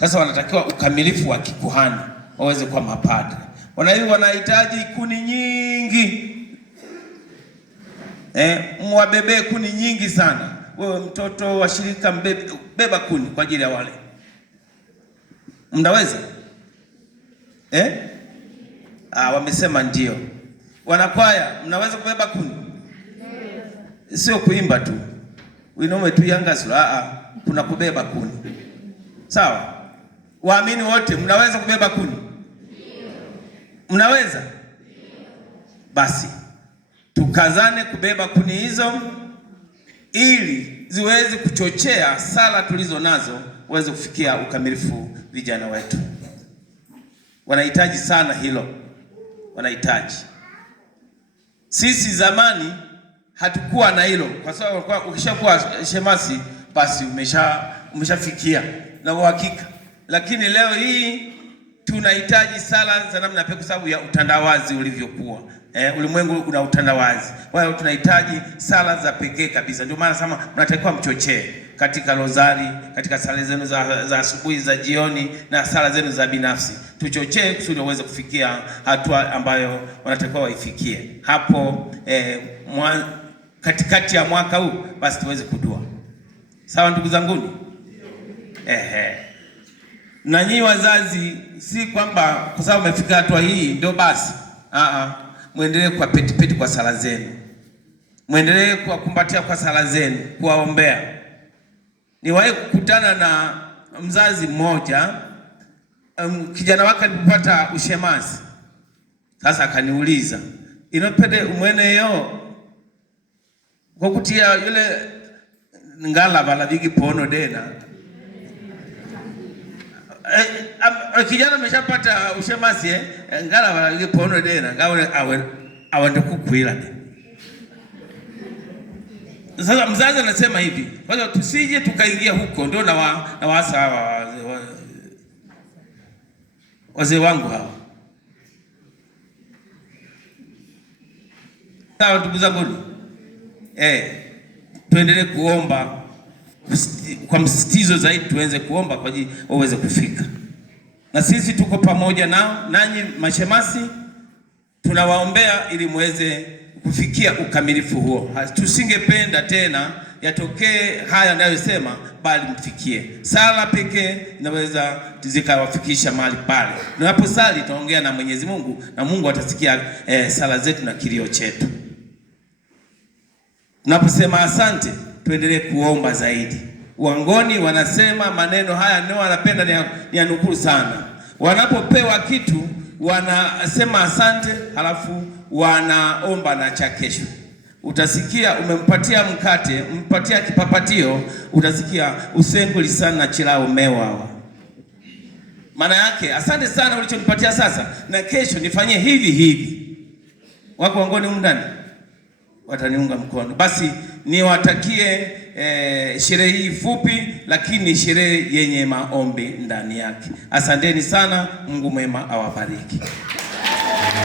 Sasa wanatakiwa ukamilifu wa kikuhani waweze kuwa mapadre. Wanahitaji kuni nyingi. Mwabebe kuni nyingi sana. Wewe mtoto wa shirika beba kuni kwa ajili ya wale. Mnaweza? Wamesema ndio. Wanakwaya, mnaweza kubeba kuni? Sio kuimba tu. Winome tu yanga sura, kuna kubeba kuni. Sawa? Waamini wote mnaweza kubeba kuni? Mnaweza? Basi tukazane kubeba kuni hizo ili ziweze kuchochea sala tulizo nazo uweze kufikia ukamilifu vijana wetu. Wanahitaji sana hilo. Wanahitaji. Sisi zamani hatukuwa na hilo kwa sababu ukishakuwa shemasi basi umeshafikia na uhakika. Lakini leo hii tunahitaji sala za namna pekee kwa sababu ya utandawazi ulivyokuwa. Ulimwengu una utandawazi. Kwa hiyo tunahitaji sala za pekee kabisa. Ndio maana sema mnatakiwa mchochee katika rozari, katika sala zenu za asubuhi, za jioni na sala zenu za binafsi. Tuchochee kusudi waweze kufikia hatua ambayo wanatakiwa waifikie. Hapo katikati ya mwaka huu basi tuweze kudua. Sawa ndugu zanguni? Na nyinyi wazazi, si kwamba kwa sababu umefika hatua hii ndio basi. Muendelee kwa peti kwa sala zenu. Muendelee kuwakumbatia kwa sala zenu, kuwaombea. Niwahi kukutana na mzazi mmoja, kijana wake alipopata ushemasi. Sasa akaniuliza, "Inopede umwene yo kwa kutia yule ngala bala bigi pono dena." Kijana ameshapata ushemasi ngala bala bigi pono dena ngawe awende kukwila. Sasa mzazi anasema hivi, kwa hiyo tusije tukaingia huko. Ndio na waasa wazee wangu hawa. Sawa ndugu zangu, tuendelee kuomba kwa msisitizo zaidi, tuweze kuomba kwa ajili waweze kufika. Na sisi tuko pamoja nao, nanyi mashemasi tunawaombea ili muweze kufikia ukamilifu huo. Tusingependa tena yatokee haya ninayosema, bali mfikie. Sala pekee inaweza zikawafikisha mahali pale. Tunaposali tunaongea na Mwenyezi Mungu na Mungu atasikia sala zetu na kilio chetu. Tunaposema asante, tuendelee kuomba zaidi. Wangoni wanasema maneno haya ndio wanapenda ni anukuu sana. Wanapopewa kitu wanasema asante, halafu wanaomba na cha kesho. Utasikia umempatia mkate, umempatia kipapatio, utasikia usenguli sana chilao mewa. Maana yake asante sana ulichonipatia sasa, na kesho nifanyie hivi hivi. Wako wangoni umndani wataniunga mkono. Basi niwatakie sherehe hii fupi lakini sherehe yenye maombi ndani yake. Asanteni sana, Mungu mwema awabariki.